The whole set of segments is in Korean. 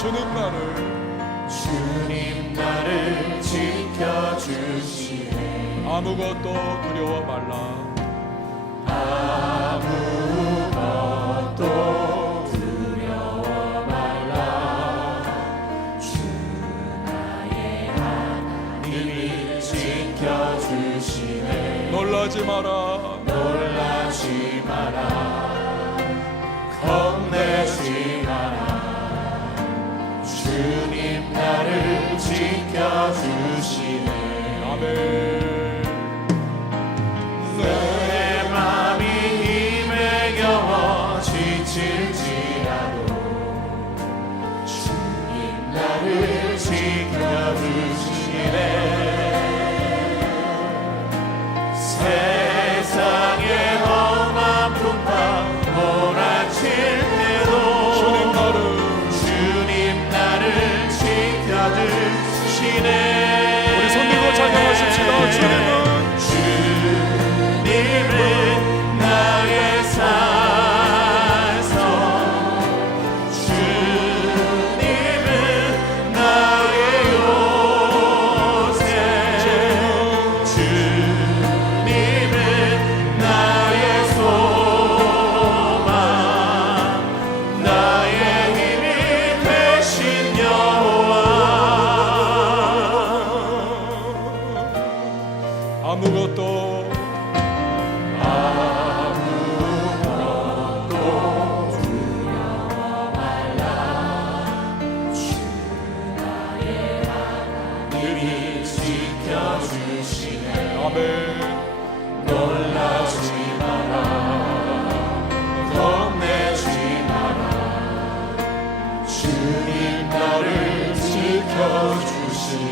주님 나를 지켜주시네. 아무것도 두려워 말라. 아무것도 두려워 말라. 주 나의 하나님이 지켜주시네. 놀라지 마라. 놀라지 마라. 겁내지 마라. 주님 나를 지켜주시네. 아멘. 내 맘이 힘에 겨워 지칠지라도 주님 나를 지켜주시네. 세상의 험한 풍파 몰아칠 때도 주님 나를 지켜주시네. 우리 손 들고 찬양하십시다. 주님은 나의 산성, 주님은 나의 요새, 주님은 나의 소망, 나의 힘이 되신 여호와. 아무것도 님이 지켜주시네. 아멘. 놀라지 마라. 겁내지 마라. 주님 나를 지켜주시네.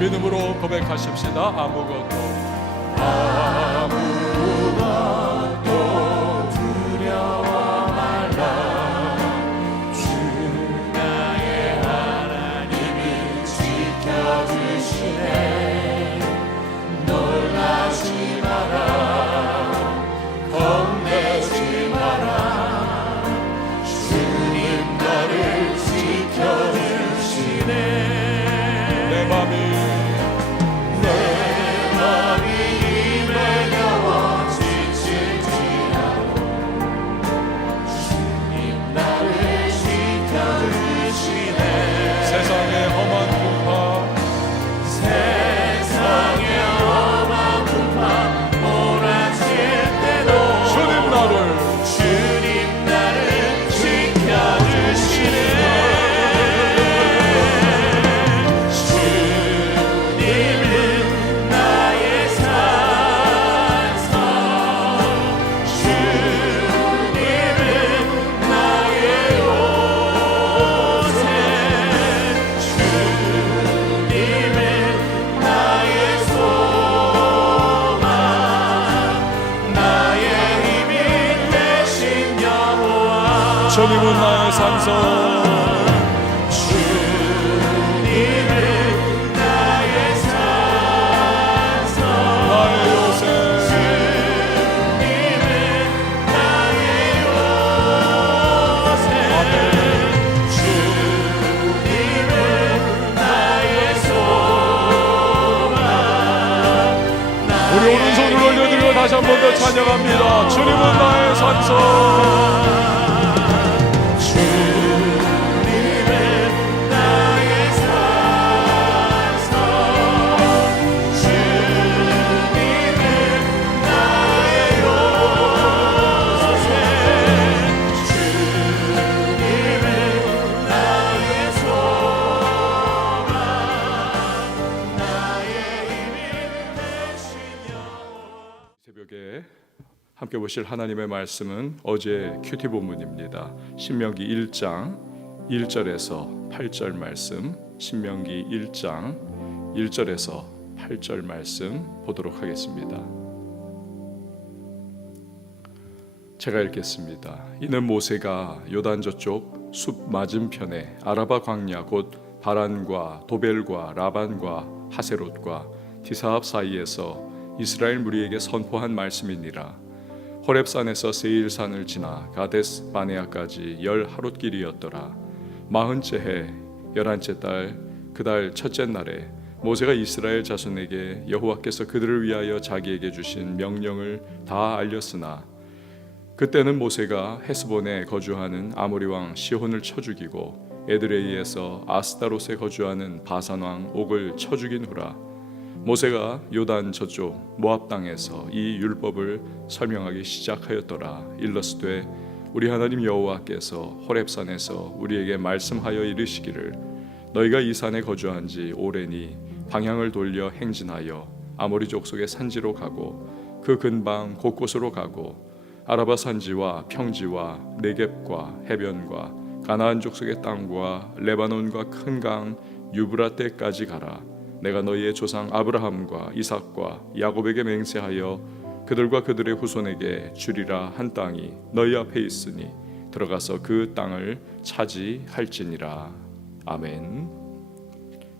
믿음으로 고백하십시다. 아무것도 두려워 말라. 주 나의 하나님이 지켜주시네. 놀라지 마라. 겁내지 마라. 주님 나를 지켜주시네. 내 맘이 내 맘이 힘에 겨워 지칠지라도 주님 나를 지켜주시네. 세상의 험한 풍파 세상의 험한 풍파 몰아칠 때도 주님 나를 지켜주시네. 주님은 나의 산성, 주님은 나의 요새, 주님은 나의 소망, 나의 힘이 되신 여호와. 주님은 나의 산성. 주님은 나의 산성, 나의 요새. 주님은 나의 요새, 주님은 나의 소망. 우리 오른손을 올려드리고 다시 한 번 더 찬양합니다. 주님은 나의 산성. 주님은 나의 산성, 주님은 나의 요새, 주님은 나의 소망, 나의 힘이 되신 여호와. 새벽에 함께 보실 하나님의 말씀은 어제 큐티 본문입니다. 신명기 1장 1절에서 8절 말씀, 신명기 1장 1절에서 8절 말씀 보도록 하겠습니다. 제가 읽겠습니다. 이는 모세가 요단 저쪽 숲 맞은편에 아라바 광야 곧 바란과 도벨과 라반과 하세롯과 디사합 사이에서 이스라엘 무리에게 선포한 말씀이니라. 호렙산에서 세일산을 지나 가데스 바네아까지 10하룻길이었더라. 40째 해 11째 달 그 달 첫째 날에 모세가 이스라엘 자손에게 여호와께서 그들을 위하여 자기에게 주신 명령을 다 알렸으나 그때는 모세가 헤스본에 거주하는 아모리 왕 시혼을 쳐 죽이고 에드레이에서 아스타롯에 거주하는 바산 왕 옥을 쳐 죽인 후라 모세가 요단 저쪽 모압 땅에서 이 율법을 설명하기 시작하였더라. 일러스되 우리 하나님 여호와께서 호렙산에서 우리에게 말씀하여 이르시기를 너희가 이 산에 거주한 지 오래니 방향을 돌려 행진하여 아모리 족속의 산지로 가고 그 근방 곳곳으로 가고 아라바 산지와 평지와 네겝과 해변과 가나안 족속의 땅과 레바논과 큰 강 유브라데까지 가라. 내가 너희의 조상 아브라함과 이삭과 야곱에게 맹세하여 그들과 그들의 후손에게 주리라 한 땅이 너희 앞에 있으니 들어가서 그 땅을 차지할지니라. 아멘.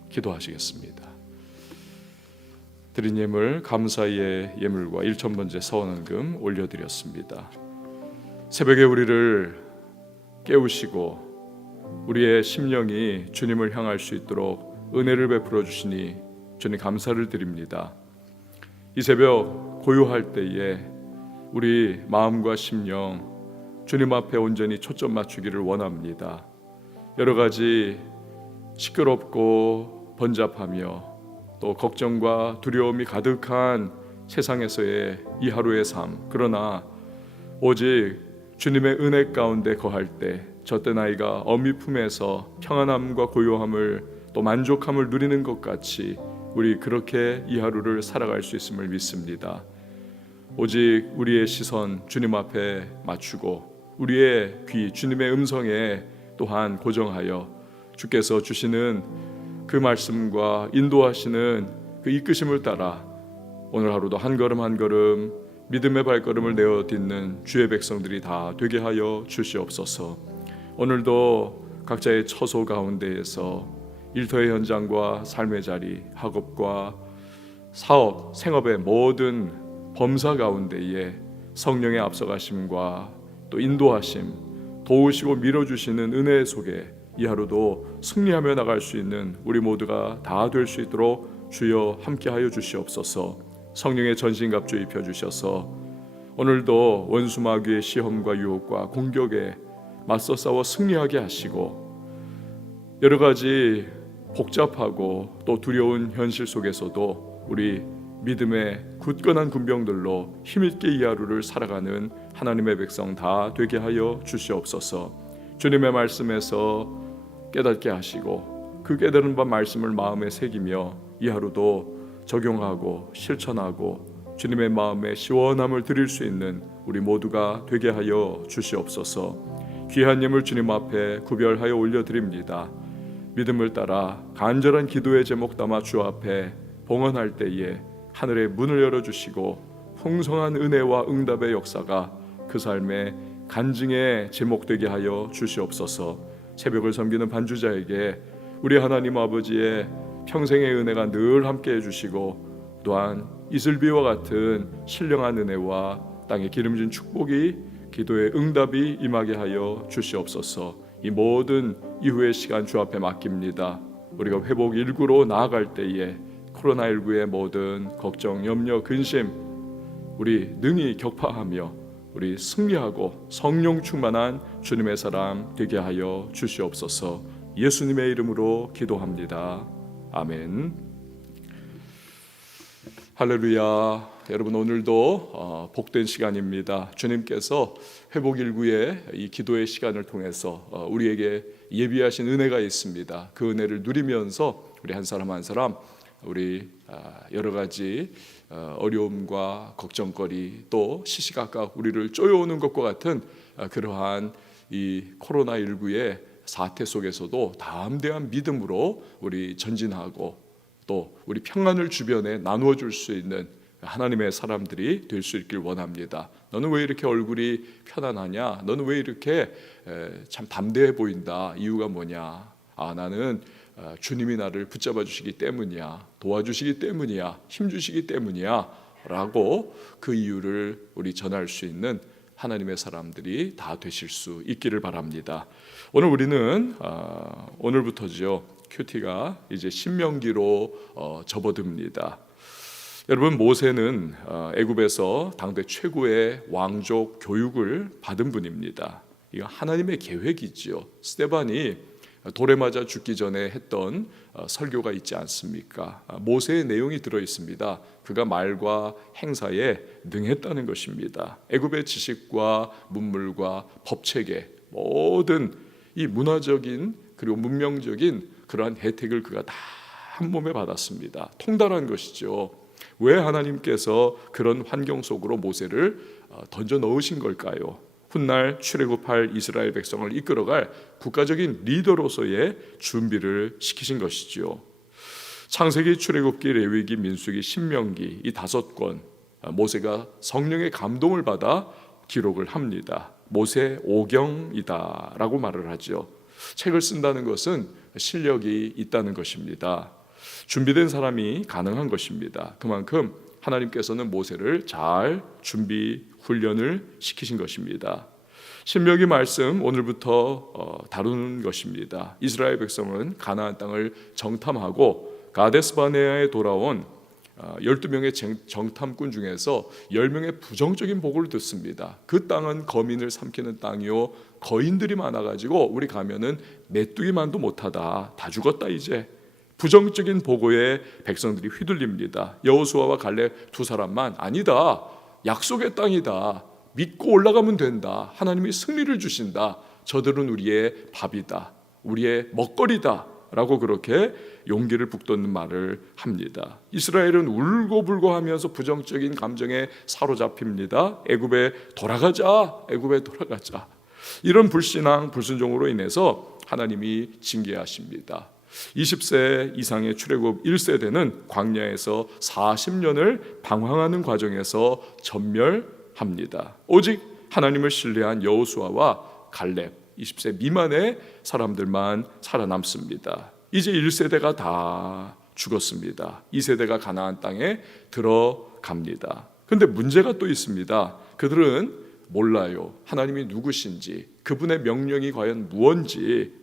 기도하시겠습니다. 드린 예물 감사의 예물과 1,000번째 서원헌금 올려드렸습니다. 새벽에 우리를 깨우시고 우리의 심령이 주님을 향할 수 있도록 은혜를 베풀어 주시니 주님 감사를 드립니다. 이 새벽 고요할 때에 우리 마음과 심령 주님 앞에 온전히 초점 맞추기를 원합니다. 여러 가지 시끄럽고 번잡하며 또 걱정과 두려움이 가득한 세상에서의 이 하루의 삶, 그러나 오직 주님의 은혜 가운데 거할 때 젖된 아이가 어미 품에서 평안함과 고요함을 또 만족함을 누리는 것 같이 우리 그렇게 이 하루를 살아갈 수 있음을 믿습니다. 오직 우리의 시선 주님 앞에 맞추고 우리의 귀 주님의 음성에 또한 고정하여 주께서 주시는 그 말씀과 인도하시는 그 이끄심을 따라 오늘 하루도 한 걸음 한 걸음 믿음의 발걸음을 내어 딛는 주의 백성들이 다 되게 하여 주시옵소서. 오늘도 각자의 처소 가운데에서 일터의 현장과 삶의 자리, 학업과 사업, 생업의 모든 범사 가운데에 성령의 앞서가심과 또 인도하심, 도우시고 밀어주시는 은혜 속에 이 하루도 승리하며 나갈 수 있는 우리 모두가 다 될 수 있도록 주여 함께하여 주시옵소서. 성령의 전신갑주 입혀주셔서 오늘도 원수 마귀의 시험과 유혹과 공격에 맞서 싸워 승리하게 하시고 여러 가지 복잡하고 또 두려운 현실 속에서도 우리 믿음의 굳건한 군병들로 힘있게 이 하루를 살아가는 하나님의 백성 다 되게 하여 주시옵소서. 주님의 말씀에서 깨닫게 하시고 그 깨달은 바 말씀을 마음에 새기며 이 하루도 적용하고 실천하고 주님의 마음에 시원함을 드릴 수 있는 우리 모두가 되게 하여 주시옵소서. 귀한 예물 주님 앞에 구별하여 올려드립니다. 믿음을 따라 간절한 기도의 제목 담아 주 앞에 봉헌할 때에 하늘의 문을 열어주시고 풍성한 은혜와 응답의 역사가 그 삶의 간증의 제목되게 하여 주시옵소서. 새벽을 섬기는 반주자에게 우리 하나님 아버지의 평생의 은혜가 늘 함께해 주시고 또한 이슬비와 같은 신령한 은혜와 땅에 기름진 축복이 기도의 응답이 임하게 하여 주시옵소서. 이 모든 이후의 시간 주 앞에 맡깁니다. 우리가 회복 일구로 나아갈 때에 코로나19의 모든 걱정, 염려, 근심 우리 능히 격파하며 우리 승리하고 성령 충만한 주님의 사람 되게 하여 주시옵소서. 예수님의 이름으로 기도합니다. 아멘. 할렐루야. 여러분 오늘도 복된 시간입니다. 주님께서 회복일구의 이 기도의 시간을 통해서 우리에게 예비하신 은혜가 있습니다. 그 은혜를 누리면서 우리 한 사람 한 사람 우리 여러 가지 어려움과 걱정거리 또 시시각각 우리를 쪼여오는 것과 같은 그러한 이 코로나19의 사태 속에서도 담대한 믿음으로 우리 전진하고 또 우리 평안을 주변에 나누어 줄 수 있는 하나님의 사람들이 될 수 있길 원합니다. 너는 왜 이렇게 얼굴이 편안하냐? 너는 왜 이렇게 참 담대해 보인다? 이유가 뭐냐? 나는 주님이 나를 붙잡아 주시기 때문이야, 도와주시기 때문이야, 힘주시기 때문이야 라고 그 이유를 우리 전할 수 있는 하나님의 사람들이 다 되실 수 있기를 바랍니다. 오늘 우리는 오늘부터죠. 큐티가 이제 신명기로 접어듭니다. 여러분, 모세는 애굽에서 당대 최고의 왕족 교육을 받은 분입니다. 이거 하나님의 계획이지요. 스데반이 돌에 맞아 죽기 전에 했던 설교가 있지 않습니까? 모세의 내용이 들어 있습니다. 그가 말과 행사에 능했다는 것입니다. 애굽의 지식과 문물과 법체계, 모든 이 문화적인 그리고 문명적인 그러한 혜택을 그가 다 한 몸에 받았습니다. 통달한 것이죠. 왜 하나님께서 그런 환경 속으로 모세를 던져 넣으신 걸까요? 훗날 출애굽할 이스라엘 백성을 이끌어갈 국가적인 리더로서의 준비를 시키신 것이지요. 창세기, 출애굽기, 레위기, 민수기, 신명기 이 5권 모세가 성령의 감동을 받아 기록을 합니다. 모세 오경이다라고 말을 하죠. 책을 쓴다는 것은 실력이 있다는 것입니다. 준비된 사람이 가능한 것입니다. 그만큼 하나님께서는 모세를 잘 준비 훈련을 시키신 것입니다. 신명기 말씀 오늘부터 다루는 것입니다. 이스라엘 백성은 가나안 땅을 정탐하고 가데스바네아에 돌아온 12명의 정탐꾼 중에서 10명의 부정적인 보고를 듣습니다. 그 땅은 거민을 삼키는 땅이요, 거인들이 많아가지고 우리 가면은 메뚜기만도 못하다, 다 죽었다 이제. 부정적인 보고에 백성들이 휘둘립니다. 여호수아와 갈렙 2사람만 아니다, 약속의 땅이다, 믿고 올라가면 된다, 하나님이 승리를 주신다, 저들은 우리의 밥이다, 우리의 먹거리다 라고 그렇게 용기를 북돋는 말을 합니다. 이스라엘은 울고불고 하면서 부정적인 감정에 사로잡힙니다. 애굽에 돌아가자, 애굽에 돌아가자. 이런 불신앙, 불순종으로 인해서 하나님이 징계하십니다. 20세 이상의 출애굽 1세대는 광야에서 40년을 방황하는 과정에서 전멸합니다. 오직 하나님을 신뢰한 여호수아와 갈렙 20세 미만의 사람들만 살아남습니다. 이제 1세대가 다 죽었습니다. 2세대가 가나안 땅에 들어갑니다. 그런데 문제가 또 있습니다. 그들은 몰라요. 하나님이 누구신지, 그분의 명령이 과연 무언지,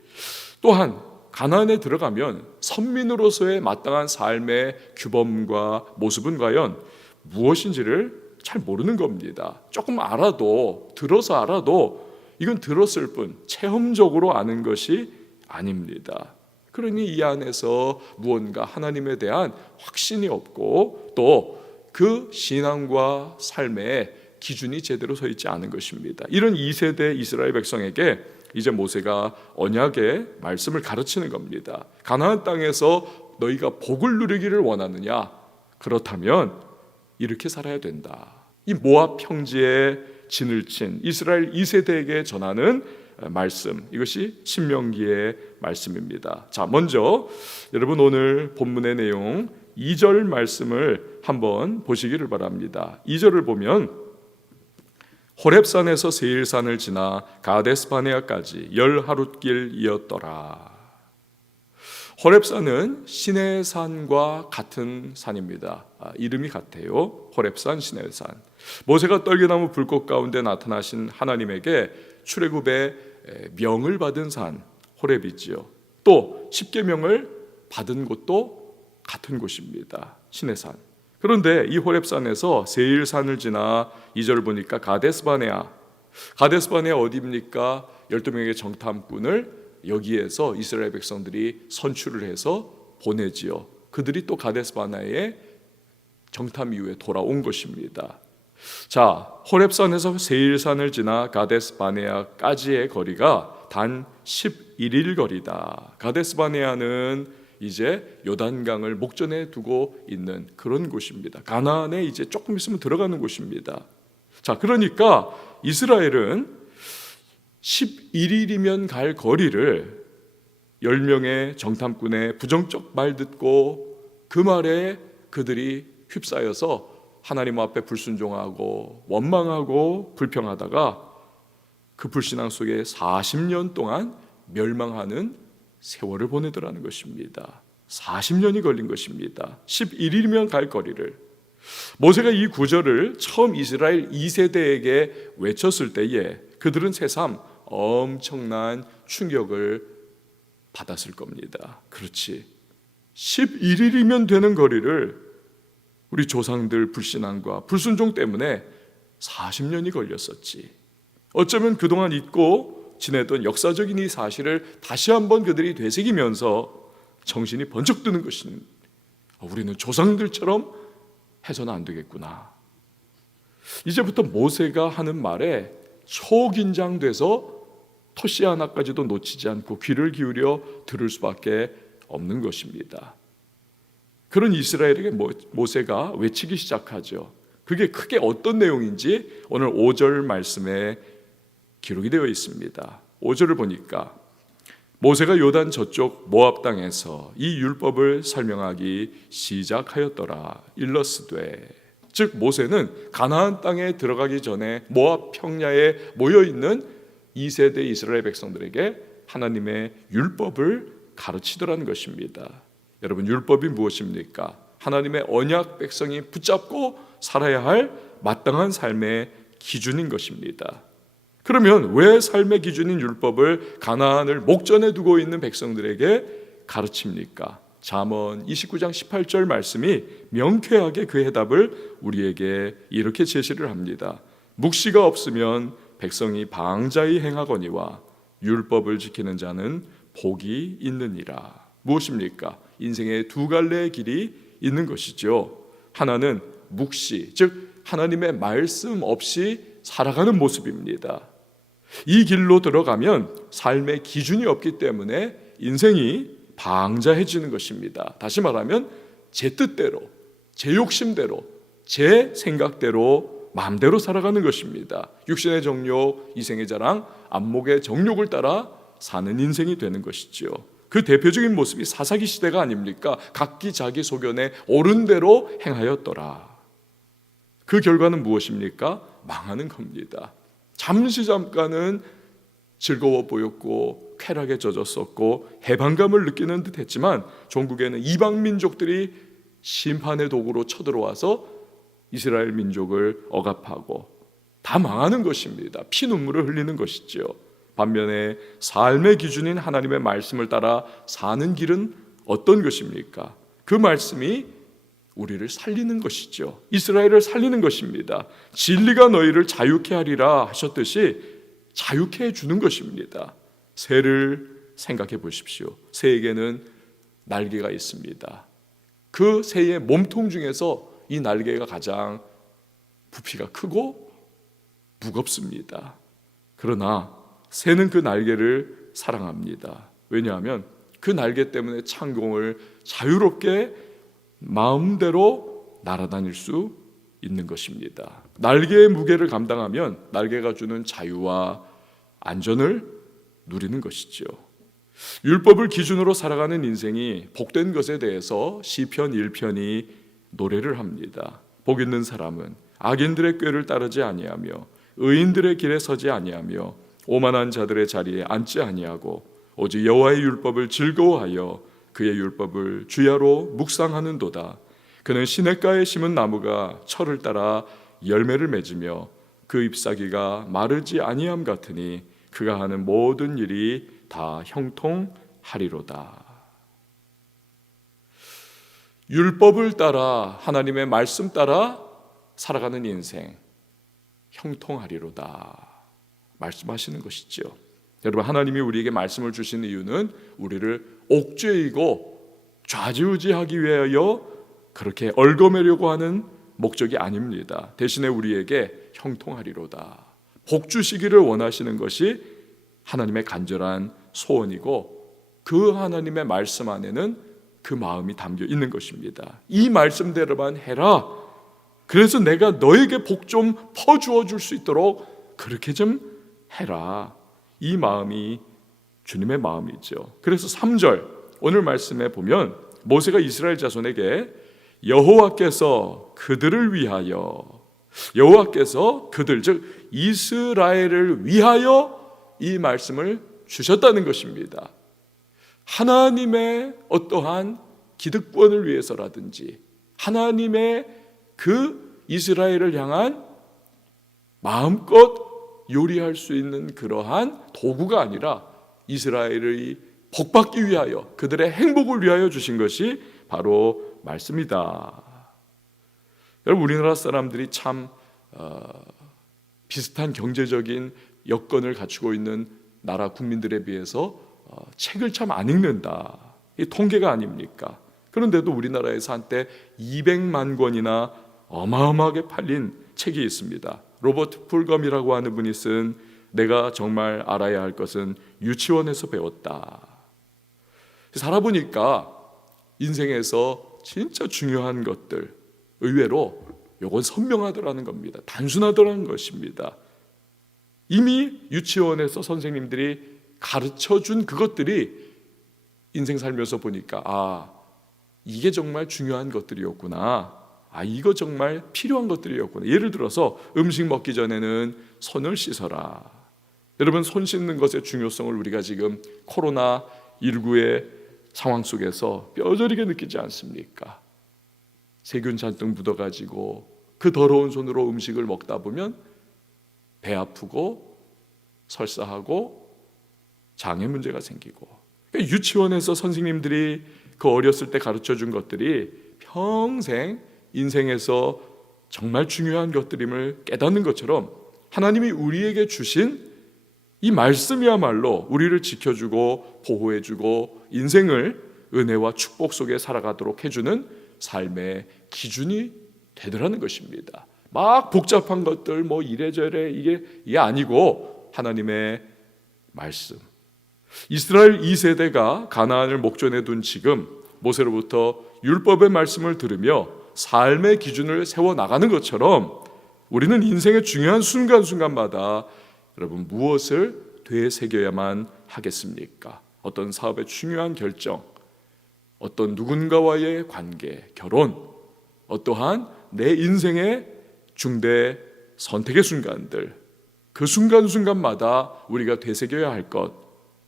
또한 가나안에 들어가면 선민으로서의 마땅한 삶의 규범과 모습은 과연 무엇인지를 잘 모르는 겁니다. 조금 알아도, 들어서 알아도 이건 들었을 뿐 체험적으로 아는 것이 아닙니다. 그러니 이 안에서 무언가 하나님에 대한 확신이 없고 또 그 신앙과 삶의 기준이 제대로 서 있지 않은 것입니다. 이런 2세대 이스라엘 백성에게 이제 모세가 언약의 말씀을 가르치는 겁니다. 가나안 땅에서 너희가 복을 누리기를 원하느냐? 그렇다면 이렇게 살아야 된다. 이 모압 평지에 진을 친 이스라엘 2세대에게 전하는 말씀, 이것이 신명기의 말씀입니다. 자, 먼저 여러분 오늘 본문의 내용 2절 말씀을 한번 보시기를 바랍니다. 2절을 보면 호렙산에서 세일산을 지나 가데스바네아까지 10하룻길이었더라. 호렙산은 시내산과 같은 산입니다. 이름이 같아요. 호렙산, 시내산. 모세가 떨기나무 불꽃 가운데 나타나신 하나님에게 출애굽의 명을 받은 산 호렙이지요. 또 십계명을 받은 곳도 같은 곳입니다. 시내산. 그런데 이 호렙산에서 세일산을 지나 2절 보니까 가데스바네아 어디입니까? 12명의 정탐꾼을 여기에서 이스라엘 백성들이 선출을 해서 보내지요. 그들이 또 가데스바네아에 정탐 이후에 돌아온 것입니다. 자, 호렙산에서 세일산을 지나 가데스바네아까지의 거리가 단 11일 거리다. 가데스바네아는 이제 요단강을 목전에 두고 있는 그런 곳입니다. 가나안에 이제 조금 있으면 들어가는 곳입니다. 자, 그러니까 이스라엘은 11일이면 갈 거리를 10명의 정탐꾼의 부정적 말 듣고 그 말에 그들이 휩싸여서 하나님 앞에 불순종하고 원망하고 불평하다가 그 불신앙 속에 40년 동안 멸망하는 세월을 보내더라는 것입니다. 40년이 걸린 것입니다. 11일이면 갈 거리를. 모세가 이 구절을 처음 이스라엘 2세대에게 외쳤을 때에 그들은 새삼 엄청난 충격을 받았을 겁니다. 그렇지, 11일이면 되는 거리를 우리 조상들 불신앙과 불순종 때문에 40년이 걸렸었지. 어쩌면 그동안 잊고 지내던 역사적인 이 사실을 다시 한번 그들이 되새기면서 정신이 번쩍 드는 것입니다. 우리는 조상들처럼 해서는 안 되겠구나. 이제부터 모세가 하는 말에 초긴장돼서 토시 하나까지도 놓치지 않고 귀를 기울여 들을 수밖에 없는 것입니다. 그런 이스라엘에게 모세가 외치기 시작하죠. 그게 크게 어떤 내용인지 오늘 5절 말씀에 기록이 되어 있습니다. 5절을 보니까 모세가 요단 저쪽 모압 땅에서 이 율법을 설명하기 시작하였더라. 일러스되, 즉 모세는 가나안 땅에 들어가기 전에 모압 평야에 모여있는 2세대 이스라엘 백성들에게 하나님의 율법을 가르치더라는 것입니다. 여러분, 율법이 무엇입니까? 하나님의 언약 백성이 붙잡고 살아야 할 마땅한 삶의 기준인 것입니다. 그러면 왜 삶의 기준인 율법을 가나안을 목전에 두고 있는 백성들에게 가르칩니까? 잠언 29장 18절 말씀이 명쾌하게 그 해답을 우리에게 이렇게 제시를 합니다. 묵시가 없으면 백성이 방자히 행하거니와 율법을 지키는 자는 복이 있느니라. 무엇입니까? 인생의 두 갈래의 길이 있는 것이죠. 하나는 묵시, 즉 하나님의 말씀 없이 살아가는 모습입니다. 이 길로 들어가면 삶의 기준이 없기 때문에 인생이 방자해지는 것입니다. 다시 말하면 제 뜻대로, 제 욕심대로, 제 생각대로 마음대로 살아가는 것입니다. 육신의 정욕, 이생의 자랑, 안목의 정욕을 따라 사는 인생이 되는 것이지요. 그 대표적인 모습이 사사기 시대가 아닙니까? 각기 자기 소견에 옳은 대로 행하였더라. 그 결과는 무엇입니까? 망하는 겁니다. 잠깐은 즐거워 보였고 쾌락에 젖었었고 해방감을 느끼는 듯 했지만 종국에는 이방 민족들이 심판의 도구로 쳐들어와서 이스라엘 민족을 억압하고 다 망하는 것입니다. 피눈물을 흘리는 것이죠. 반면에 삶의 기준인 하나님의 말씀을 따라 사는 길은 어떤 것입니까? 그 말씀이 우리를 살리는 것이죠. 이스라엘을 살리는 것입니다. 진리가 너희를 자유케 하리라 하셨듯이 자유케 해주는 것입니다. 새를 생각해 보십시오. 새에게는 날개가 있습니다. 그 새의 몸통 중에서 이 날개가 가장 부피가 크고 무겁습니다. 그러나 새는 그 날개를 사랑합니다. 왜냐하면 그 날개 때문에 창공을 자유롭게 마음대로 날아다닐 수 있는 것입니다. 날개의 무게를 감당하면 날개가 주는 자유와 안전을 누리는 것이죠. 율법을 기준으로 살아가는 인생이 복된 것에 대해서 시편 1편이 노래를 합니다. 복 있는 사람은 악인들의 꾀를 따르지 아니하며 의인들의 길에 서지 아니하며 오만한 자들의 자리에 앉지 아니하고 오직 여호와의 율법을 즐거워하여 그의 율법을 주야로 묵상하는도다. 그는 시냇가에 심은 나무가 철을 따라 열매를 맺으며 그 잎사귀가 마르지 아니함 같으니 그가 하는 모든 일이 다 형통하리로다. 율법을 따라 하나님의 말씀 따라 살아가는 인생 형통하리로다 말씀하시는 것이죠. 여러분, 하나님이 우리에게 말씀을 주신 이유는 우리를 옥죄이고 좌지우지하기 위하여 그렇게 얽어매려고 하는 목적이 아닙니다. 대신에 우리에게 형통하리로다, 복 주시기를 원하시는 것이 하나님의 간절한 소원이고 그 하나님의 말씀 안에는 그 마음이 담겨 있는 것입니다. 이 말씀대로만 해라. 그래서 내가 너에게 복 좀 퍼주어 줄 수 있도록 그렇게 좀 해라. 이 마음이 주님의 마음이죠. 그래서 3절 오늘 말씀에 보면 모세가 이스라엘 자손에게 여호와께서 그들을 위하여, 여호와께서 그들 즉 이스라엘을 위하여 이 말씀을 주셨다는 것입니다. 하나님의 어떠한 기득권을 위해서라든지 하나님의 그 이스라엘을 향한 마음껏 요리할 수 있는 그러한 도구가 아니라 이스라엘의 복받기 위하여, 그들의 행복을 위하여 주신 것이 바로 말씀이다. 여러분, 우리나라 사람들이 참 비슷한 경제적인 여건을 갖추고 있는 나라 국민들에 비해서 책을 참 안 읽는다, 이 통계가 아닙니까? 그런데도 우리나라에서 한때 200만 권이나 어마어마하게 팔린 책이 있습니다. 로버트 풀검이라고 하는 분이 쓴 내가 정말 알아야 할 것은 유치원에서 배웠다. 살아보니까 인생에서 진짜 중요한 것들, 의외로 이건 선명하더라는 겁니다. 단순하더라는 것입니다. 이미 유치원에서 선생님들이 가르쳐준 그것들이 인생 살면서 보니까 이게 정말 중요한 것들이었구나, 이거 정말 필요한 것들이었구나. 예를 들어서 음식 먹기 전에는 손을 씻어라. 여러분, 손 씻는 것의 중요성을 우리가 지금 코로나19의 상황 속에서 뼈저리게 느끼지 않습니까? 세균 잔뜩 묻어가지고 그 더러운 손으로 음식을 먹다 보면 배 아프고 설사하고 장애 문제가 생기고, 유치원에서 선생님들이 그 어렸을 때 가르쳐준 것들이 평생 인생에서 정말 중요한 것들임을 깨닫는 것처럼 하나님이 우리에게 주신 이 말씀이야말로 우리를 지켜주고 보호해주고 인생을 은혜와 축복 속에 살아가도록 해주는 삶의 기준이 되더라는 것입니다. 막 복잡한 것들 이래저래 이게 아니고 하나님의 말씀. 이스라엘 2세대가 가나안을 목전에 둔 지금 모세로부터 율법의 말씀을 들으며 삶의 기준을 세워나가는 것처럼 우리는 인생의 중요한 순간순간마다 여러분 무엇을 되새겨야만 하겠습니까? 어떤 사업의 중요한 결정, 어떤 누군가와의 관계, 결혼, 어떠한 내 인생의 중대 선택의 순간들, 그 순간순간마다 우리가 되새겨야 할 것,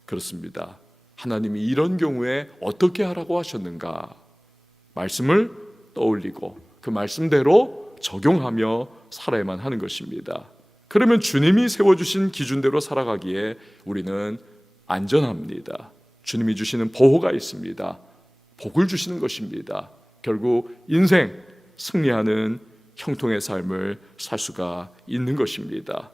그렇습니다. 하나님이 이런 경우에 어떻게 하라고 하셨는가? 말씀을 떠올리고 그 말씀대로 적용하며 살아야만 하는 것입니다. 그러면 주님이 세워주신 기준대로 살아가기에 우리는 안전합니다. 주님이 주시는 보호가 있습니다. 복을 주시는 것입니다. 결국 인생 승리하는 형통의 삶을 살 수가 있는 것입니다.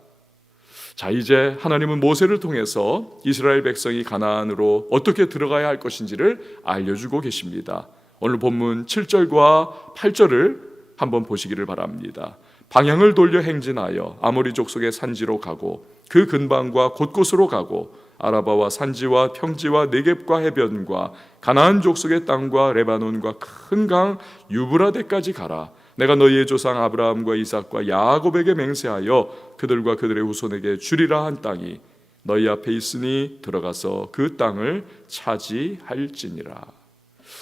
자, 이제 하나님은 모세를 통해서 이스라엘 백성이 가나안으로 어떻게 들어가야 할 것인지를 알려주고 계십니다. 오늘 본문 7절과 8절을 한번 보시기를 바랍니다. 방향을 돌려 행진하여 아모리 족속의 산지로 가고 그 근방과 곳곳으로 가고 아라바와 산지와 평지와 네겝과 해변과 가나안 족속의 땅과 레바논과 큰 강 유브라데까지 가라. 내가 너희의 조상 아브라함과 이삭과 야곱에게 맹세하여 그들과 그들의 후손에게 주리라 한 땅이 너희 앞에 있으니 들어가서 그 땅을 차지할지니라.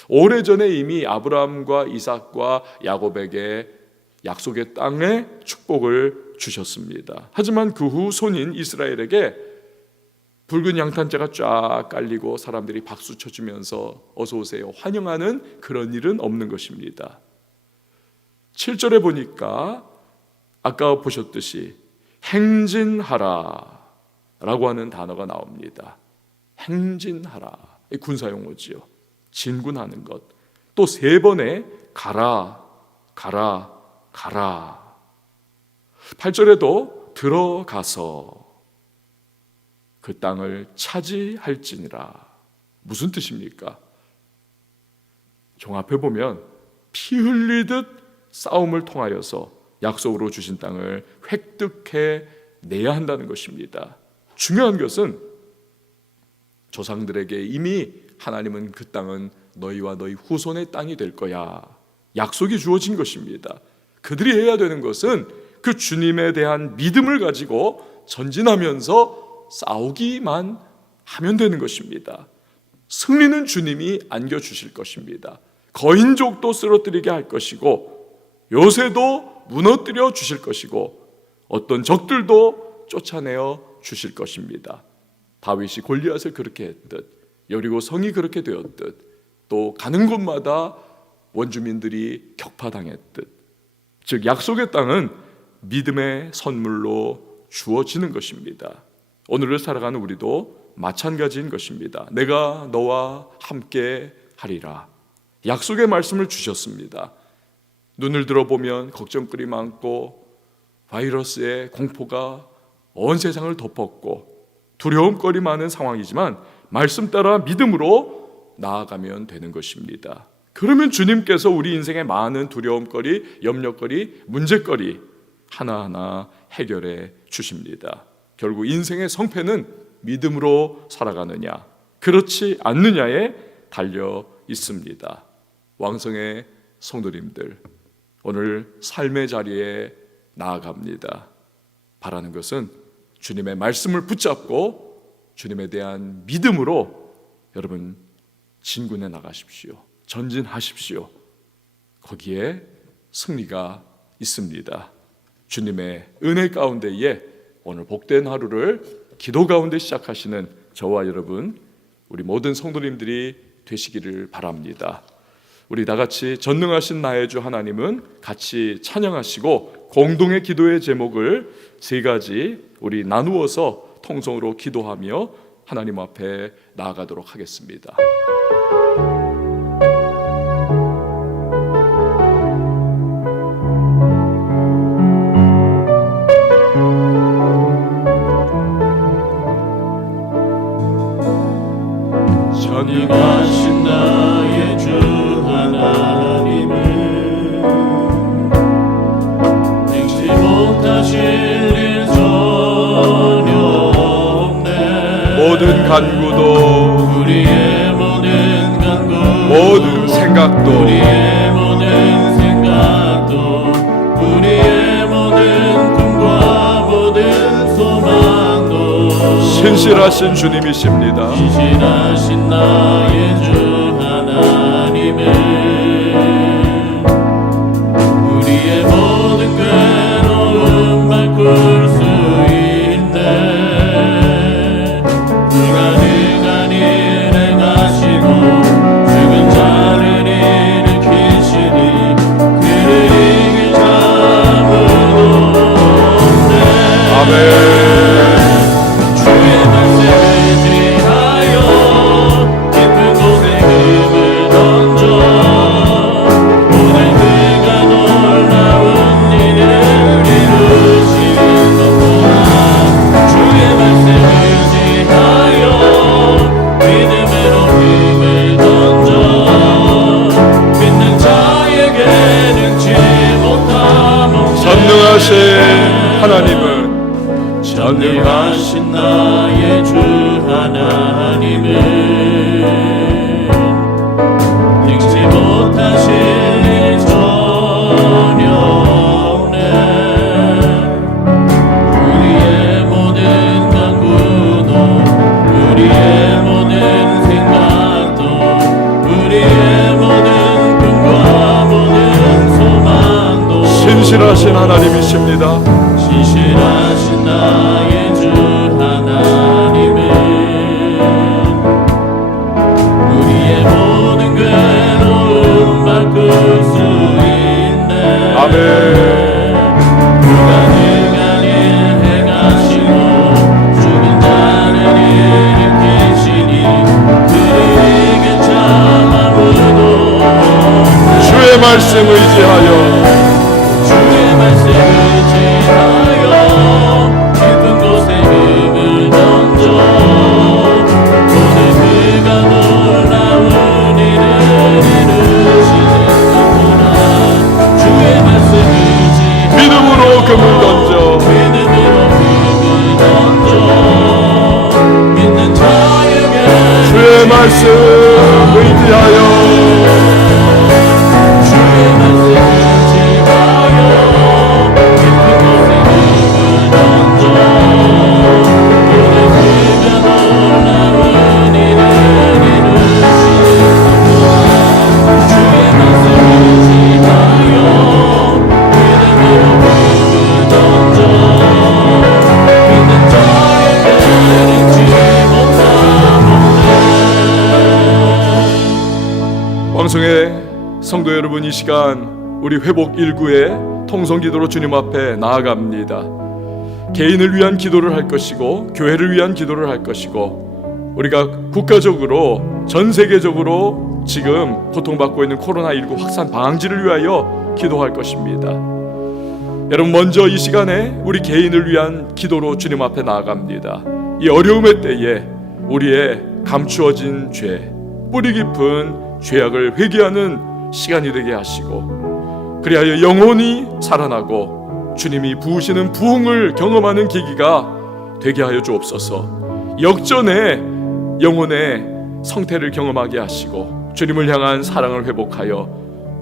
오래전에 이미 아브라함과 이삭과 야곱에게 약속의 땅에 축복을 주셨습니다. 하지만 그 후 손인 이스라엘에게 붉은 양탄자가 쫙 깔리고 사람들이 박수 쳐주면서 어서 오세요 환영하는 그런 일은 없는 것입니다. 7절에 보니까 아까 보셨듯이 행진하라 라고 하는 단어가 나옵니다. 행진하라, 군사용어지요. 진군하는 것. 또 3번에 가라, 가라, 가라. 8절에도 들어가서 그 땅을 차지할지니라. 무슨 뜻입니까? 종합해 보면 피 흘리듯 싸움을 통하여서 약속으로 주신 땅을 획득해 내야 한다는 것입니다. 중요한 것은 조상들에게 이미 하나님은 그 땅은 너희와 너희 후손의 땅이 될 거야, 약속이 주어진 것입니다. 그들이 해야 되는 것은 그 주님에 대한 믿음을 가지고 전진하면서 싸우기만 하면 되는 것입니다. 승리는 주님이 안겨주실 것입니다. 거인족도 쓰러뜨리게 할 것이고 요새도 무너뜨려 주실 것이고 어떤 적들도 쫓아내어 주실 것입니다. 다윗이 골리앗을 그렇게 했듯 여리고 성이 그렇게 되었듯 또 가는 곳마다 원주민들이 격파당했듯 즉 약속의 땅은 믿음의 선물로 주어지는 것입니다. 오늘을 살아가는 우리도 마찬가지인 것입니다. 내가 너와 함께 하리라. 약속의 말씀을 주셨습니다. 눈을 들어보면 걱정거리 많고 바이러스의 공포가 온 세상을 덮었고 두려움거리 많은 상황이지만 말씀 따라 믿음으로 나아가면 되는 것입니다. 그러면 주님께서 우리 인생의 많은 두려움거리, 염려거리, 문제거리 하나하나 해결해 주십니다. 결국 인생의 성패는 믿음으로 살아가느냐, 그렇지 않느냐에 달려 있습니다. 왕성의 성도님들, 오늘 삶의 자리에 나아갑니다. 바라는 것은 주님의 말씀을 붙잡고 주님에 대한 믿음으로 여러분 진군해 나가십시오. 전진하십시오. 거기에 승리가 있습니다. 주님의 은혜 가운데에 오늘 복된 하루를 기도 가운데 시작하시는 저와 여러분, 우리 모든 성도님들이 되시기를 바랍니다. 우리 다 같이 전능하신 나의 주 하나님은 같이 찬양하시고 공동의 기도의 제목을 세 가지 우리 나누어서 통성으로 기도하며 하나님 앞에 나아가도록 하겠습니다. 전능하신 나의 주 하나님은 능치 못하실 일 전혀 없네. 모든 간구도 우리의 모든 간구, 모든 생각도 우리의 모든 생각도, 우리의 모든 꿈과 모든 소망도 신실하신 주님이십니다. 신실하신 나의 주 하나님은 우리의 모든 괴로움 바꿀 수 있네. 불가능한 일 행하시고 죽은 자를 일으키시니 그를 이길 자 아무도 없네. 아멘. 주의 말씀을 지하여 깊은 곳에 금을 던져 오늘 그가 놀라운 일을 이루시는 것보다 주의 말씀을 지하여 믿음으로 금을 던져 믿는 자에게 능치 못함 없네. 전능하신 하나님은 전능하신 나의 주 하나님은 능치 못하실 일 전혀 없네. 우리의 모든 간구도, 우리의 모든 생각도, 우리의 모든 꿈과 모든 소망도 신실하신 하나님이십니다. 신실하신 나의 주 하나님은 우리의 모든 괴로움 바꿀 수 있네. 아멘. 불가능한 일 행하시고 죽은 자를 일으키시니 그를 이길 자 아무도 없네. 주의 말씀 의지하여 주의 말씀 의지하여 깊은 곳에 금을 던져 오늘 그가 놀라운 일을 이루시는 것보다 주의 말씀 의지하여 믿음으로 금을 던져 믿음으로 금을 던져 믿는 자에게 주의 말씀 의지하여 주의 말씀 의지하여 깊은 곳에 금을 던져 오늘 그가 놀라운 일을 이루시는 것보다 주의 말씀 의지하여 믿음으로 금을 던져 믿는 자에게 능치 못함 없네. 왕성의 성도 여러분, 이 시간 우리 회복 일구의 통성기도로 주님 앞에 나아갑니다. 개인을 위한 기도를 할 것이고 교회를 위한 기도를 할 것이고 우리가 국가적으로 전 세계적으로 지금 고통받고 있는 코로나19 확산 방지를 위하여 기도할 것입니다. 여러분, 먼저 이 시간에 우리 개인을 위한 기도로 주님 앞에 나아갑니다. 이 어려움의 때에 우리의 감추어진 죄, 뿌리 깊은 죄악을 회개하는 시간이 되게 하시고, 그리하여 영혼이 살아나고 주님이 부으시는 부흥을 경험하는 계기가 되게 하여 주옵소서. 역전의 영혼의 성태를 경험하게 하시고 주님을 향한 사랑을 회복하여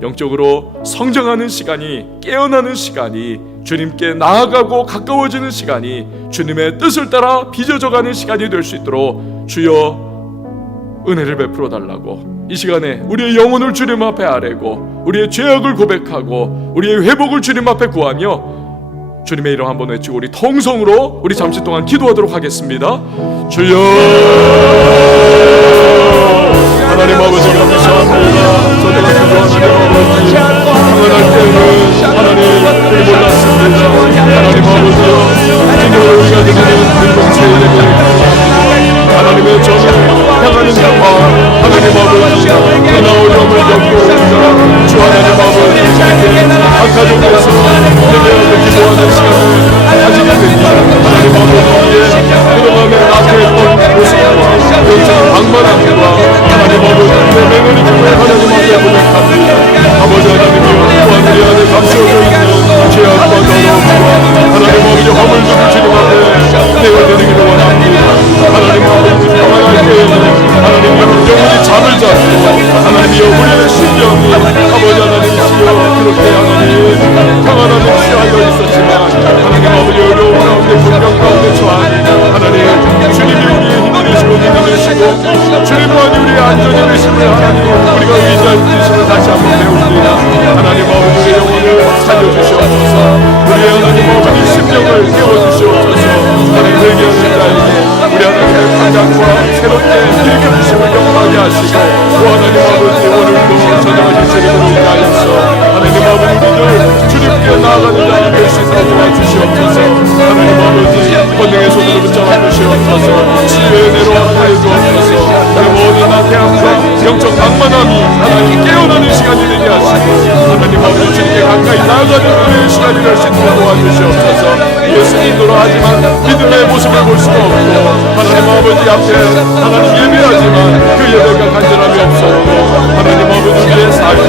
영적으로 성장하는 시간이, 깨어나는 시간이, 주님께 나아가고 가까워지는 시간이, 주님의 뜻을 따라 빚어져가는 시간이 될 수 있도록 주여 은혜를 베풀어 달라고, 이 시간에 우리의 영혼을 주님 앞에 아뢰고 우리의 죄악을 고백하고 우리의 회복을 주님 앞에 구하며 주님의 이름 한번 외치고 우리 통성으로 우리 잠시 동안 기도하도록 하겠습니다. 주여 하나님 아버지 감사합니다. 저희가 기도하는 아버지, 평안할 때는 하나님 우리 몰랐습니다. 하나님 아버지여, 기도를 우리가 드리는 공동체의 예배를 하나님의 전을 향하는 자와 하나님 아버지 그나 어려움을 겪고 오자 주 하나님 아버지 각 가정에서 예배하고 기도하는 시간을 가지게 됩니다. 하나님 아버지의 그동안에 나태했던 모습과 영적 방만함과 하나님 아버지의 맹은이 교회 하나님 앞에 고백합니다. 아버지 하나님이여, 또한 우리 안에 감추어져 있는 죄악과 더러움과 하나님 아버지 허물들을 주님 앞에 내어드리기를 원합니다. 하나님 아버지 평안할 때에는 하나님 영혼이 잠을 자고 하나님이여 우리의 심령이 아버지 하나님이시여 그렇게 하나님 평안함에 취하여 있었지만 하나님 아버지 어려움 가운데 불경 가운데 처한 하나님 주님이 우리의 힘이 되시고 믿음이 되시고 주님만이 우리의 안전이 되심을 하나님 우리가 의지할 되심을 다시 한번 배웁니다. 하나님 아버지 영혼을 살려주시옵소서. 우리의 하나님 아버지 심령을 깨워주시옵소서. 하나님 회개하는 자에게 우리 하나님의 강장과 새롭게 일으켜주심을 경험하게 하시고 또 하나님 아버지 오늘도 전능하신 주님으로 인하여서 하나님 아버지 우리들 주님께 나아가는 자가 될 수 있도록 도와주시옵소서. 하나님 아버지 권능의 손으로 붙잡아 주시옵소서. 치유의 은혜로 하여 주옵소서. 우리 모든 나태함과 영적 방만함이 하나님 깨어나는 시간이 되게 하시고 하나님 아버지 주님께 가까이 나아가는 우리의 시간이 될 수 있도록 도와주시옵소서. 예수님으로 하지만 믿음의 모습을 볼 수가 없고 하나님 아버지 앞에 하나님 예배하지만 그 예배가 간절함이 없었고 하나님 아버지 우리의 삶이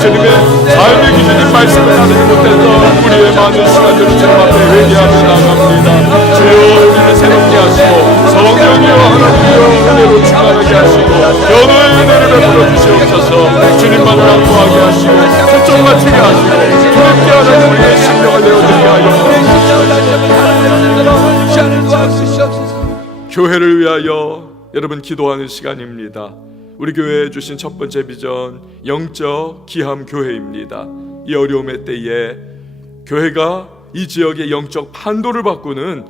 주님의 삶의 기준인 말씀을 나누지 못해서 우리의 많은 시간들을 주님 앞에 회개하며 나갑니다. 주여 우리를 새롭게 하시고 성령이여 하나님이여 은혜로 충만하게 하시고 연호의 은혜를 베풀어 주시옵소서. 주님만을 안고하게 하시고 초점 맞추게 하시고 주님께 하나님 우리의 심령을 내어드리게 하여 교회를 위하여 여러분 기도하는 시간입니다. 우리 교회에 주신 첫 번째 비전 영적 기함 교회입니다. 이 어려움의 때에 교회가 이 지역의 영적 판도를 바꾸는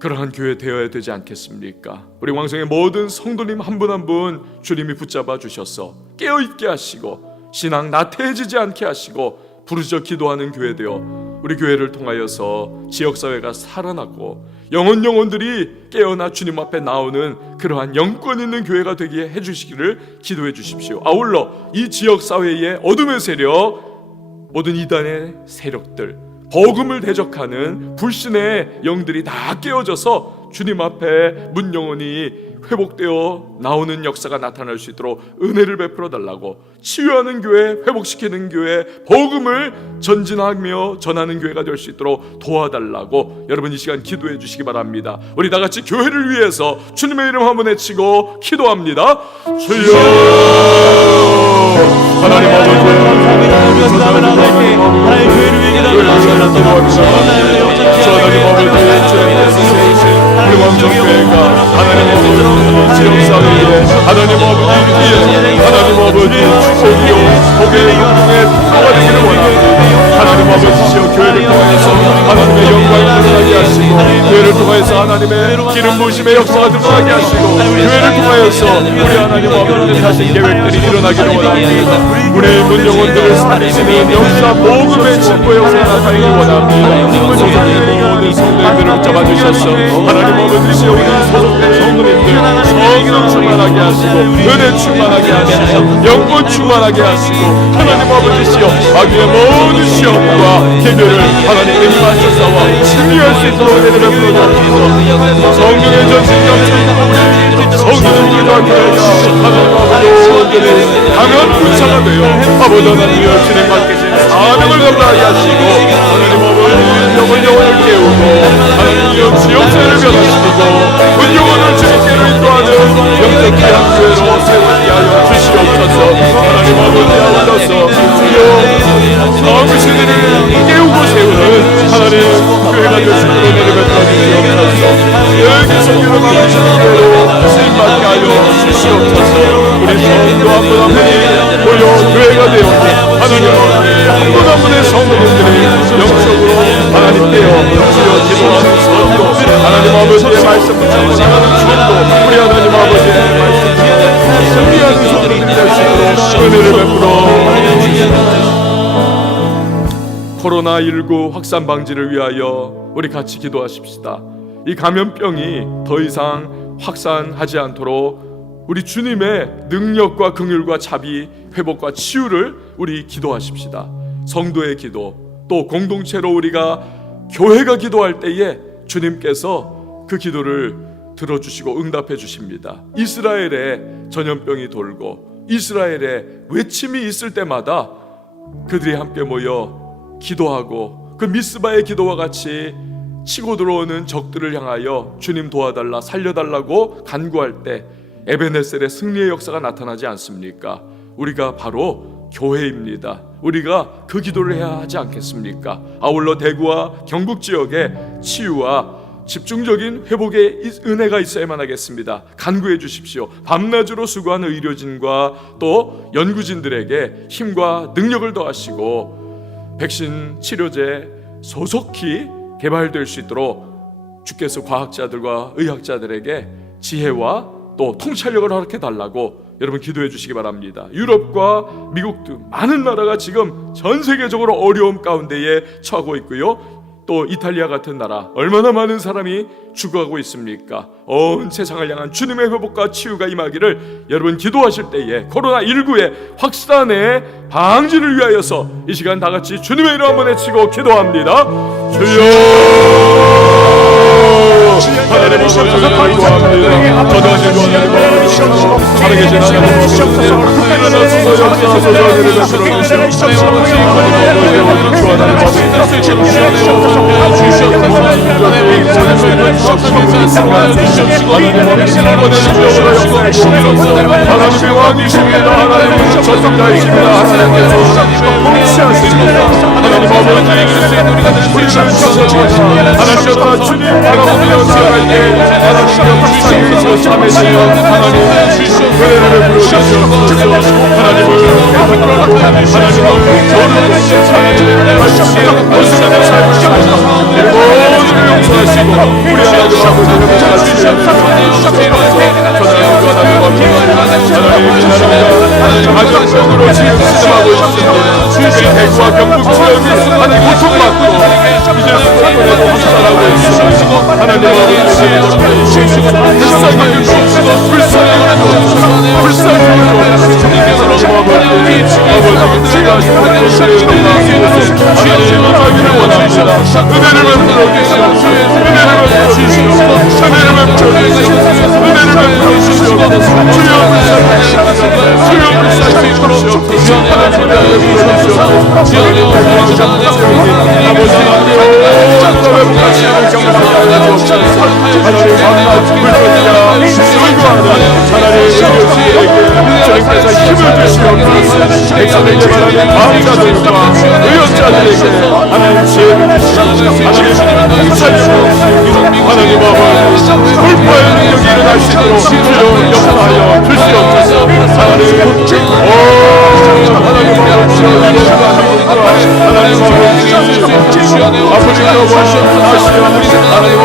그러한 교회 되어야 되지 않겠습니까? 우리 왕성의 모든 성도님 한 분 한 분 주님이 붙잡아 주셔서 깨어있게 하시고 신앙 나태해지지 않게 하시고 부르짖어 기도하는 교회 되어 우리 교회를 통하여서 지역사회가 살아나고 영혼들이 깨어나 주님 앞에 나오는 그러한 영권 있는 교회가 되게 해주시기를 기도해 주십시오. 아울러 이 지역사회의 어둠의 세력, 모든 이단의 세력들, 복음을 대적하는 불신의 영들이 다 깨어져서 주님 앞에 문 영혼이 회복되어 나오는 역사가 나타날 수 있도록 은혜를 베풀어 달라고, 치유하는 교회, 회복시키는 교회, 복음을 전진하며 전하는 교회가 될 수 있도록 도와달라고 여러분 이 시간 기도해 주시기 바랍니다. 우리 다 같이 교회를 위해서 주님의 이름 한번 외치고 기도합니다. 주여 하나님 아버지 하나님 교회를 위해 우리 왕정교회가 하나님 아버지 지역사회에 하나님 아버지 하나님 아버지 축복이요 복의 영광의 터가 되기를 원합니다. 하나님 아버지 지역 교회를 통해서 하나님의 영광을 드러나게 하시고 교회를 통하여서 하나님의 기름 부으심의 역사가 드러나게 하시고 교회를 통하여서 우리 하나님 아버지 하신 계획들이 일어나기를 원합니다. 우리 문 영혼들을 살리시는 역사 복음의 진보의 역사가 나타나기 원합니다. 모든 성도들을 잡아주셔서 하나님 아버지 우리 소속된 성도님들 성령 충만하게 하시고 은혜 충만하게 하시고 영권 충만하게 하시고 하나님 아버지시여 마귀의 모든 시험과 계교를 하나님께 임하셔서 승리할 수 있도록 은혜를 베풀어주옵소서. 성령의 전신 영적인 성도들과 교회가 하나님 아버지 온전히 강한 군사가 되어 아버지 하나님의 진행받 계신 사명을 감당하게 하시고 하나님 아버지 영혼을 깨우고 하나님의 지역사회를 변화시키고 그 영혼을 주님께로 인도하는 영적 귀한 교회로 세우게 하여 주시옵소서. 하나님 아버지 아버지서 주여 마음의 이들을 깨우고 세우는 하나님 교회가 될 수 있도록 은혜를 베풀어 주시옵소서. 여기서 일어나는 교회로 쓰임받게 하여 주시옵소서. 우리 성도 한 분 한 분이 모여 교회가 되었니 하나님 한 분 한 분의 성도들이 영적으로 하나님께요 주여 기도하는 성도 하나님 아버지의 말씀 붙잡고 나가는 성도 우리 하나님 아버지의 말씀 승리하는 성도들이 될 수 있도록 은혜를 베풀어 코로나19 확산 방지를 위하여 우리 같이 기도하십시다. 이 감염병이 더 이상 확산하지 않도록 우리 주님의 능력과 긍휼과 자비, 회복과 치유를 우리 기도하십시다. 성도의 기도, 또 공동체로 우리가 교회가 기도할 때에 주님께서 그 기도를 들어주시고 응답해 주십니다. 이스라엘에 전염병이 돌고 이스라엘에 외침이 있을 때마다 그들이 함께 모여 기도하고 그 미스바의 기도와 같이 치고 들어오는 적들을 향하여 주님 도와달라 살려달라고 간구할 때 에베네셀의 승리의 역사가 나타나지 않습니까? 우리가 바로 교회입니다. 우리가 그 기도를 해야 하지 않겠습니까? 아울러 대구와 경북 지역에 치유와 집중적인 회복의 은혜가 있어야만 하겠습니다. 간구해 주십시오. 밤낮으로 수고하는 의료진과 또 연구진들에게 힘과 능력을 더하시고 백신 치료제 소속히 개발될 수 있도록 주께서 과학자들과 의학자들에게 지혜와 또 통찰력을 허락해 달라고 여러분 기도해 주시기 바랍니다. 유럽과 미국 등 많은 나라가 지금 전 세계적으로 어려움 가운데에 처하고 있고요. 또 이탈리아 같은 나라 얼마나 많은 사람이 죽어가고 있습니까? 온 세상을 향한 주님의 회복과 치유가 임하기를 여러분 기도하실 때에 코로나19의 확산의 방지를 위하여서 이 시간 다 같이 주님의 이름 한번 외치고 기도합니다. 주여 하나님 아버지 기도합니다. 전능하신 하나님 살아계신 하나님 하나님의 왕이십니다. 하나님의 전능자이십니다. 하나님께서 통치하십니다. 하나님 아버지 우리 하나님 주님 바라보며 살아갈 때 하나님의 주시옵소서. 참으시며 하나님 은혜를 부르시옵소서. 하나님을 회복하고 하나님을 저를 찾는 말씀을 벗어나는 삶을 살고 모두를 용서하시고 우리 하나님 아버지를 가정적으로 지금 시험하고 있습니다. 대구와 경북 지역이 하나님 고통받고 이제 수도권에도 확산하고 있습니다. 하나님 아버지 불쌍히 주옵소서. 백성에게 바라는 마음자들과 의역자들에게 하나님 지혜를 주시옵소서. 하나님 아버지 돌파의 능력이 일어날 수 있도록 주여 역사하여 주시옵소서. 하나님 아버지 하나님 아버지 아프리카 원수 아시아 하나님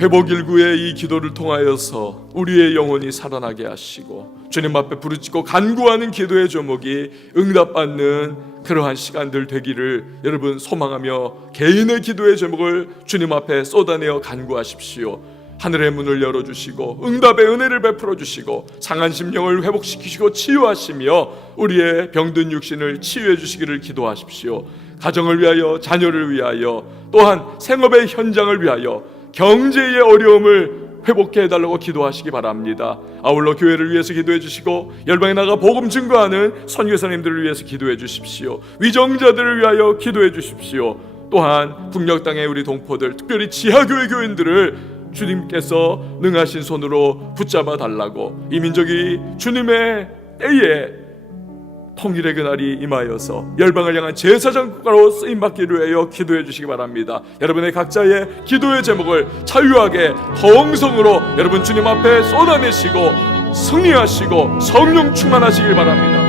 회복일구의 이 기도를 통하여서 우리의 영혼이 살아나게 하시고 주님 앞에 부르짖고 간구하는 기도의 제목이 응답받는 그러한 시간들 되기를 여러분 소망하며 개인의 기도의 제목을 주님 앞에 쏟아내어 간구하십시오. 하늘의 문을 열어주시고 응답의 은혜를 베풀어 주시고 상한 심령을 회복시키시고 치유하시며 우리의 병든 육신을 치유해 주시기를 기도하십시오. 가정을 위하여, 자녀를 위하여, 또한 생업의 현장을 위하여 경제의 어려움을 회복해 해달라고 기도하시기 바랍니다. 아울러 교회를 위해서 기도해 주시고 열방에 나가 복음 증거하는 선교사님들을 위해서 기도해 주십시오. 위정자들을 위하여 기도해 주십시오. 또한 북녘 땅의 우리 동포들, 특별히 지하교회 교인들을 주님께서 능하신 손으로 붙잡아 달라고, 이 민족이 주님의 때에 통일의 그날이 임하여서 열방을 향한 제사장 국가로 쓰임받기를 위하여 기도해 주시기 바랍니다. 여러분의 각자의 기도의 제목을 자유하게 정성으로 여러분 주님 앞에 쏟아내시고 승리하시고 성령 충만하시길 바랍니다.